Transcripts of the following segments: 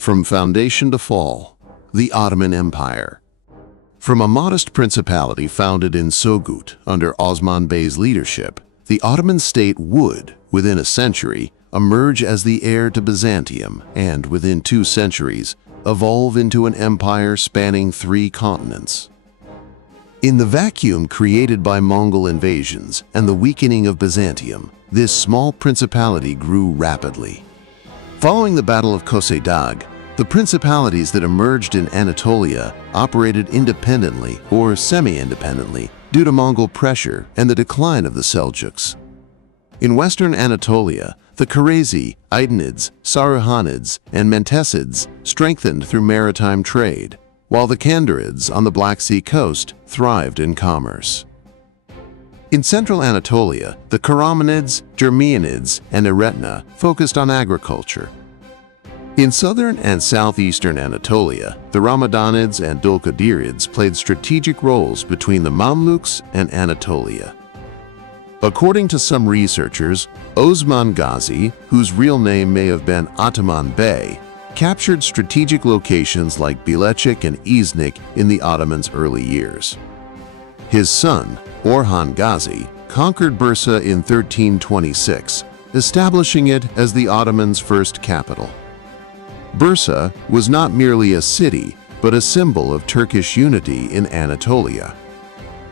From foundation to fall, the Ottoman Empire. From a modest principality founded in Sogut under Osman Bey's leadership, the Ottoman state would, within a century, emerge as the heir to Byzantium and, within 2 centuries, evolve into an empire spanning 3 continents. In the vacuum created by Mongol invasions and the weakening of Byzantium, this small principality grew rapidly. Following the Battle of Kosedag, the principalities that emerged in Anatolia operated independently or semi-independently due to Mongol pressure and the decline of the Seljuks. In western Anatolia, the Kharezi, Aydinids, Saruhanids, and Mentesids strengthened through maritime trade, while the Kandarids on the Black Sea coast thrived in commerce. In central Anatolia, the Karamanids, Germanids, and Eretna focused on agriculture. In southern and southeastern Anatolia, the Ramadanids and Dulkadirids played strategic roles between the Mamluks and Anatolia. According to some researchers, Osman Gazi, whose real name may have been Ottoman Bey, captured strategic locations like Bilecik and Iznik in the Ottomans' early years. His son, Orhan Gazi, conquered Bursa in 1326, establishing it as the Ottomans' first capital. Bursa was not merely a city, but a symbol of Turkish unity in Anatolia.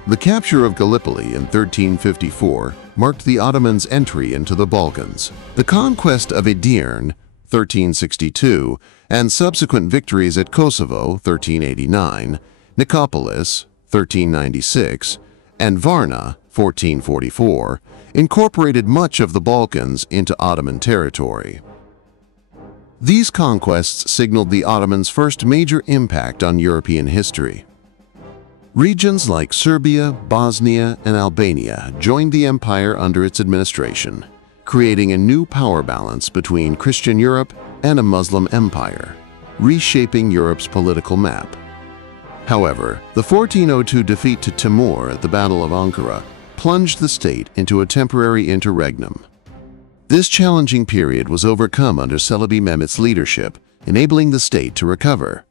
The capture of Gallipoli in 1354 marked the Ottomans' entry into the Balkans. The conquest of Edirne, 1362, and subsequent victories at Kosovo, 1389, Nicopolis, 1396, and Varna, 1444, incorporated much of the Balkans into Ottoman territory. These conquests signaled the Ottomans' first major impact on European history. Regions like Serbia, Bosnia, and Albania joined the empire under its administration, creating a new power balance between Christian Europe and a Muslim empire, reshaping Europe's political map. However, the 1402 defeat to Timur at the Battle of Ankara plunged the state into a temporary interregnum. This challenging period was overcome under Çelebi Mehmet's leadership, enabling the state to recover.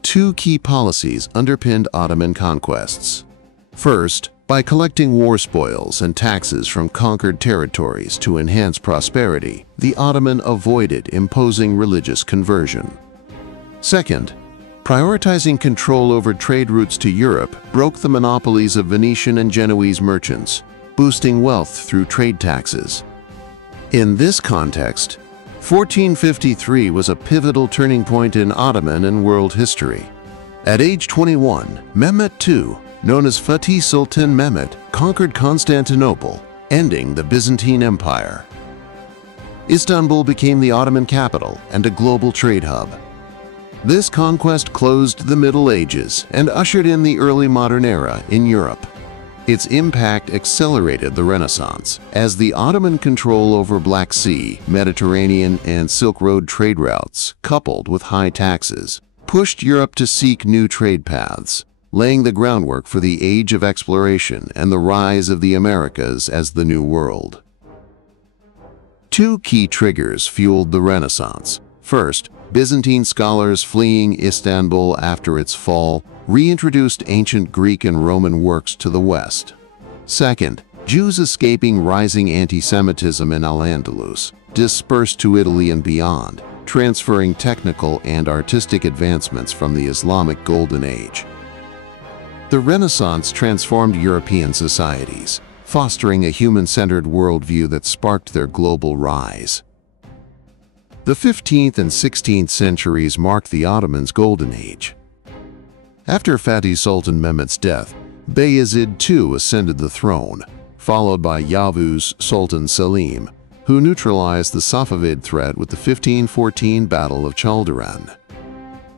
2 key policies underpinned Ottoman conquests. First, by collecting war spoils and taxes from conquered territories to enhance prosperity, the Ottoman avoided imposing religious conversion. Second, prioritizing control over trade routes to Europe broke the monopolies of Venetian and Genoese merchants, boosting wealth through trade taxes. In this context, 1453 was a pivotal turning point in Ottoman and world history. At age 21, Mehmet II, known as Fatih Sultan Mehmet, conquered Constantinople, ending the Byzantine Empire. Istanbul became the Ottoman capital and a global trade hub. This conquest closed the Middle Ages and ushered in the early modern era in Europe. Its impact accelerated the Renaissance, as the Ottoman control over Black Sea, Mediterranean, and Silk Road trade routes, coupled with high taxes, pushed Europe to seek new trade paths, laying the groundwork for the age of exploration and the rise of the Americas as the New World. 2 key triggers fueled the Renaissance. First, Byzantine scholars fleeing Istanbul after its fall reintroduced ancient Greek and Roman works to the West. Second, Jews escaping rising anti-Semitism in Al-Andalus dispersed to Italy and beyond, transferring technical and artistic advancements from the Islamic Golden Age. The Renaissance transformed European societies, fostering a human-centered worldview that sparked their global rise. The 15th and 16th centuries marked the Ottomans' Golden Age. After Fatih Sultan Mehmet's death, Bayezid II ascended the throne, followed by Yavuz Sultan Selim, who neutralized the Safavid threat with the 1514 Battle of Chaldiran.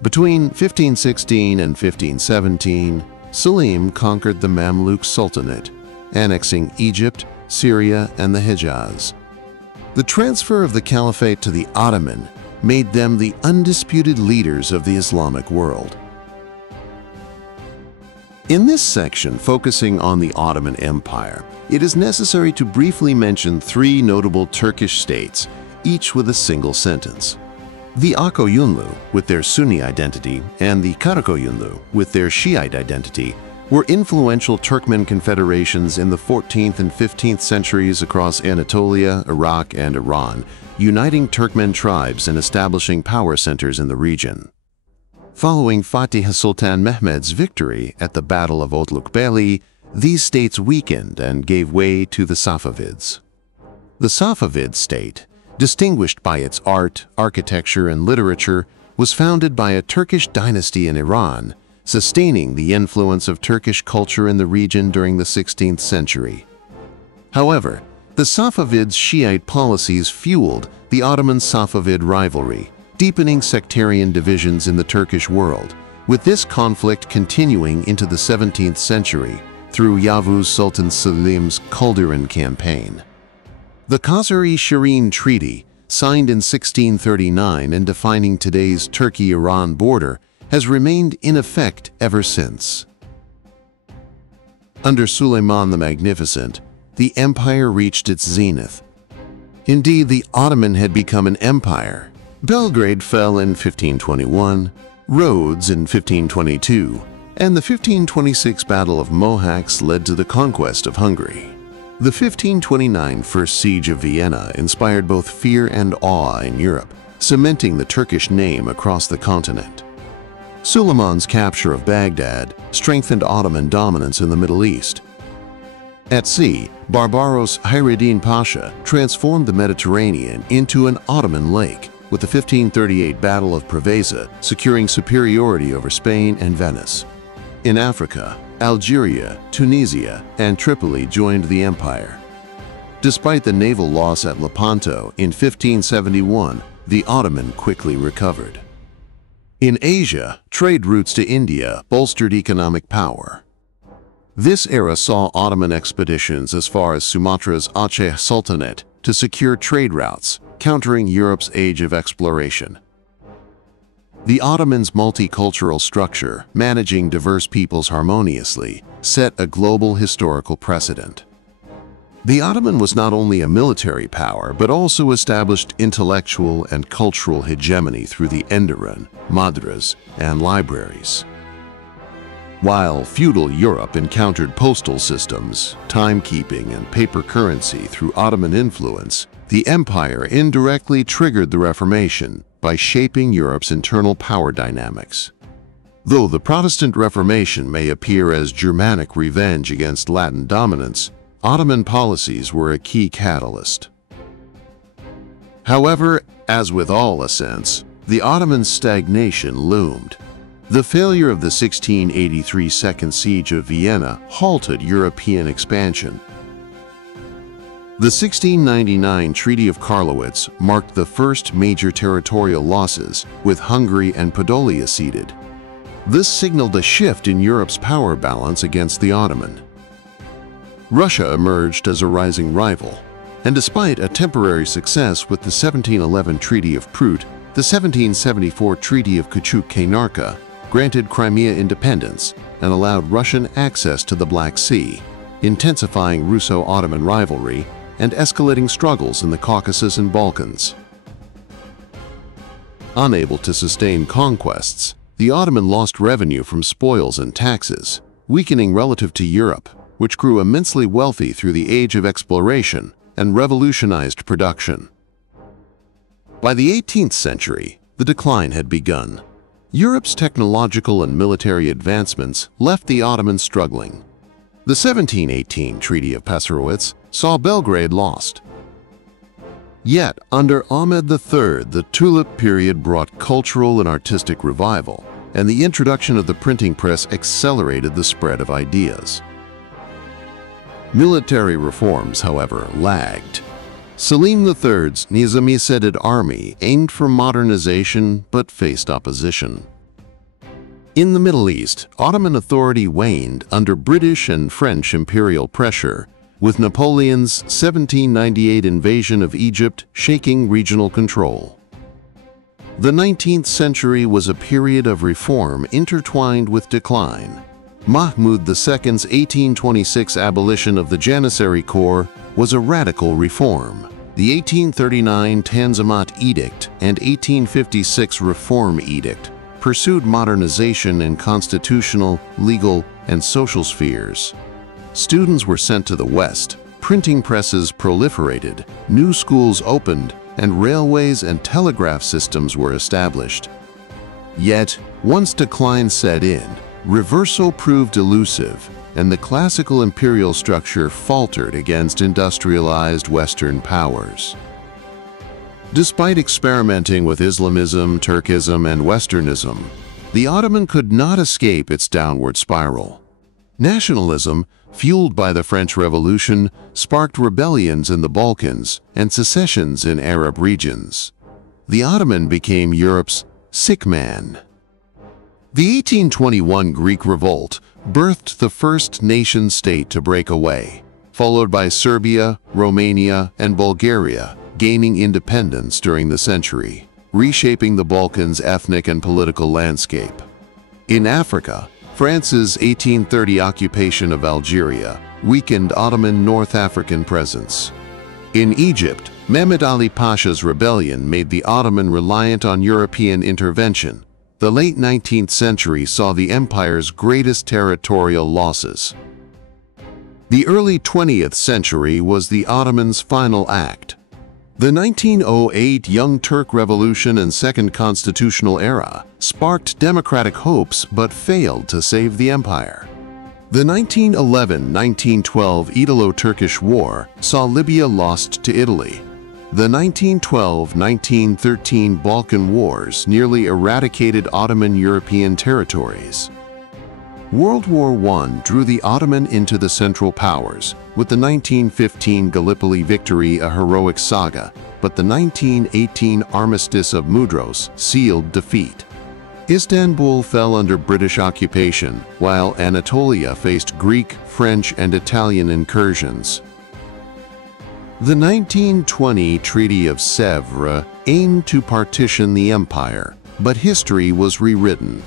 Between 1516 and 1517, Selim conquered the Mamluk Sultanate, annexing Egypt, Syria, and the Hejaz. The transfer of the Caliphate to the Ottoman made them the undisputed leaders of the Islamic world. In this section focusing on the Ottoman Empire, it is necessary to briefly mention 3 notable Turkish states, each with a single sentence. The Akoyunlu, with their Sunni identity, and the Karakoyunlu, with their Shiite identity, were influential Turkmen confederations in the 14th and 15th centuries across Anatolia, Iraq, and Iran, uniting Turkmen tribes and establishing power centers in the region. Following Fatih Sultan Mehmed's victory at the Battle of Otlukbeli, these states weakened and gave way to the Safavids. The Safavid state, distinguished by its art, architecture, and literature, was founded by a Turkish dynasty in Iran, sustaining the influence of Turkish culture in the region during the 16th century. However, the Safavids' Shiite policies fueled the Ottoman-Safavid rivalry, deepening sectarian divisions in the Turkish world, with this conflict continuing into the 17th century through Yavuz Sultan Selim's Kuldiran campaign. The Khazar-i-Shirin Treaty, signed in 1639 and defining today's Turkey-Iran border, has remained in effect ever since. Under Suleiman the Magnificent, the empire reached its zenith. Indeed, the Ottoman had become an empire. Belgrade fell in 1521, Rhodes in 1522, and the 1526 Battle of Mohacs led to the conquest of Hungary. The 1529 First Siege of Vienna inspired both fear and awe in Europe, cementing the Turkish name across the continent. Suleiman's capture of Baghdad strengthened Ottoman dominance in the Middle East. At sea, Barbaros Hayreddin Pasha transformed the Mediterranean into an Ottoman lake, with the 1538 Battle of Preveza securing superiority over Spain and Venice. In Africa, Algeria, Tunisia, and Tripoli joined the empire. Despite the naval loss at Lepanto in 1571, the Ottoman quickly recovered. In Asia, trade routes to India bolstered economic power. This era saw Ottoman expeditions as far as Sumatra's Aceh Sultanate to secure trade routes, countering Europe's age of exploration. The Ottomans' multicultural structure, managing diverse peoples harmoniously, set a global historical precedent. The Ottoman was not only a military power, but also established intellectual and cultural hegemony through the Enderun, madras, and libraries. While feudal Europe encountered postal systems, timekeeping, and paper currency through Ottoman influence, the empire indirectly triggered the Reformation by shaping Europe's internal power dynamics. Though the Protestant Reformation may appear as Germanic revenge against Latin dominance, Ottoman policies were a key catalyst. However, as with all ascents, the Ottoman stagnation loomed. The failure of the 1683 Second Siege of Vienna halted European expansion. The 1699 Treaty of Karlowitz marked the first major territorial losses, with Hungary and Podolia ceded. This signaled a shift in Europe's power balance against the Ottoman. Russia emerged as a rising rival, and despite a temporary success with the 1711 Treaty of Prut, the 1774 Treaty of Kuchuk-Kainarka granted Crimea independence and allowed Russian access to the Black Sea, intensifying Russo-Ottoman rivalry and escalating struggles in the Caucasus and Balkans. Unable to sustain conquests, the Ottoman lost revenue from spoils and taxes, weakening relative to Europe, which grew immensely wealthy through the age of exploration and revolutionized production. By the 18th century, the decline had begun. Europe's technological and military advancements left the Ottomans struggling. The 1718 Treaty of Passarowitz saw Belgrade lost. Yet, under Ahmed III, the Tulip period brought cultural and artistic revival, and the introduction of the printing press accelerated the spread of ideas. Military reforms, however, lagged. Selim III's Nizami-Seded army aimed for modernization but faced opposition. In the Middle East, Ottoman authority waned under British and French imperial pressure, with Napoleon's 1798 invasion of Egypt shaking regional control. The 19th century was a period of reform intertwined with decline. Mahmud II's 1826 abolition of the Janissary Corps was a radical reform, The 1839 Tanzimat Edict and 1856 Reform Edict pursued modernization in constitutional, legal, and social spheres. Students were sent to the West, printing presses proliferated, new schools opened, and railways and telegraph systems were established. Yet, once decline set in, reversal proved elusive, and the classical imperial structure faltered against industrialized Western powers. Despite experimenting with Islamism, Turkism, and Westernism, the Ottoman could not escape its downward spiral. Nationalism, fueled by the French Revolution, sparked rebellions in the Balkans and secessions in Arab regions. The Ottoman became Europe's sick man. The 1821 Greek Revolt birthed the first nation-state to break away, followed by Serbia, Romania, and Bulgaria gaining independence during the century, reshaping the Balkans' ethnic and political landscape. In Africa, France's 1830 occupation of Algeria weakened Ottoman North African presence. In Egypt, Mehmed Ali Pasha's rebellion made the Ottoman reliant on European intervention. The late 19th century saw the empire's greatest territorial losses. The early 20th century was the Ottomans' final act. The 1908 Young Turk Revolution and Second Constitutional Era sparked democratic hopes but failed to save the empire. The 1911–1912 Italo-Turkish War saw Libya lost to Italy. The 1912–1913 Balkan Wars nearly eradicated Ottoman European territories. World War I drew the Ottoman into the Central Powers, with the 1915 Gallipoli victory a heroic saga, but the 1918 Armistice of Mudros sealed defeat. Istanbul fell under British occupation, while Anatolia faced Greek, French, and Italian incursions. The 1920 Treaty of Sèvres aimed to partition the empire, but history was rewritten.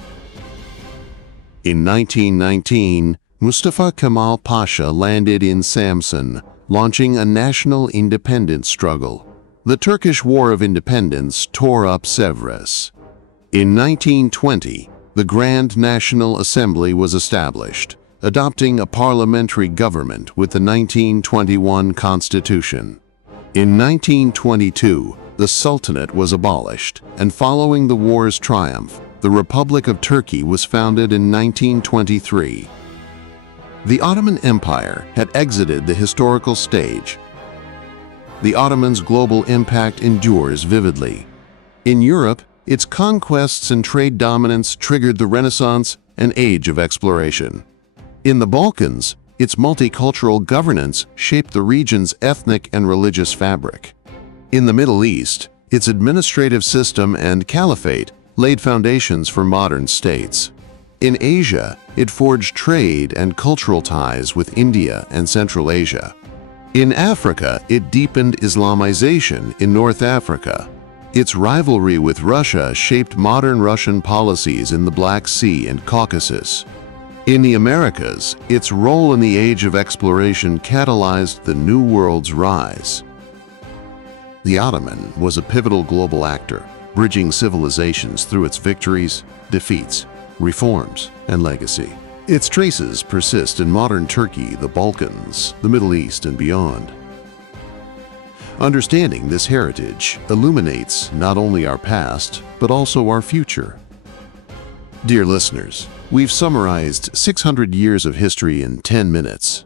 In 1919, Mustafa Kemal Pasha landed in Samsun, launching a national independence struggle. The Turkish War of Independence tore up Sèvres. In 1920, the Grand National Assembly was established, adopting a parliamentary government with the 1921 Constitution. In 1922, the Sultanate was abolished, and following the war's triumph, the Republic of Turkey was founded in 1923. The Ottoman Empire had exited the historical stage. The Ottomans' global impact endures vividly. In Europe, its conquests and trade dominance triggered the Renaissance, an age of exploration. In the Balkans, its multicultural governance shaped the region's ethnic and religious fabric. In the Middle East, its administrative system and caliphate laid foundations for modern states. In Asia, it forged trade and cultural ties with India and Central Asia. In Africa, it deepened Islamization in North Africa. Its rivalry with Russia shaped modern Russian policies in the Black Sea and Caucasus. In the Americas, its role in the Age of Exploration catalyzed the New World's rise. The Ottoman was a pivotal global actor, bridging civilizations through its victories, defeats, reforms, and legacy. Its traces persist in modern Turkey, the Balkans, the Middle East, and beyond. Understanding this heritage illuminates not only our past, but also our future. Dear listeners, we've summarized 600 years of history in 10 minutes.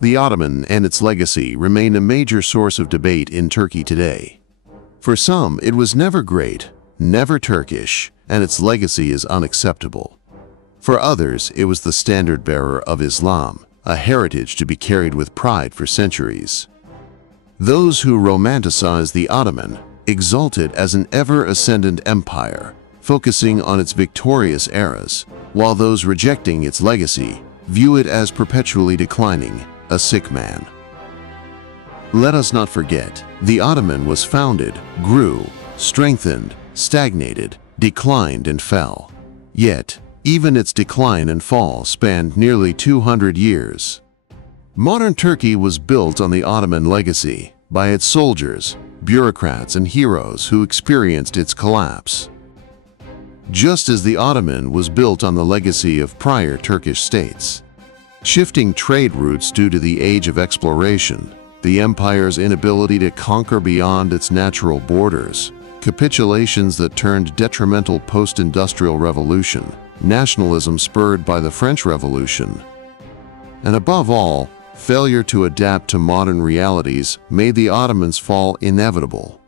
The Ottoman and its legacy remain a major source of debate in Turkey today. For some, it was never great, never Turkish, and its legacy is unacceptable. For others, it was the standard-bearer of Islam, a heritage to be carried with pride for centuries. Those who romanticize the Ottoman exalt it as an ever-ascendant empire, focusing on its victorious eras, while those rejecting its legacy view it as perpetually declining, a sick man. Let us not forget, the Ottoman was founded, grew, strengthened, stagnated, declined, and fell. Yet, even its decline and fall spanned nearly 200 years. Modern Turkey was built on the Ottoman legacy, by its soldiers, bureaucrats, and heroes who experienced its collapse. Just as the Ottoman was built on the legacy of prior Turkish states. Shifting trade routes due to the age of exploration, the empire's inability to conquer beyond its natural borders, capitulations that turned detrimental post-industrial revolution, nationalism spurred by the French Revolution, and above all, failure to adapt to modern realities made the Ottomans' fall inevitable.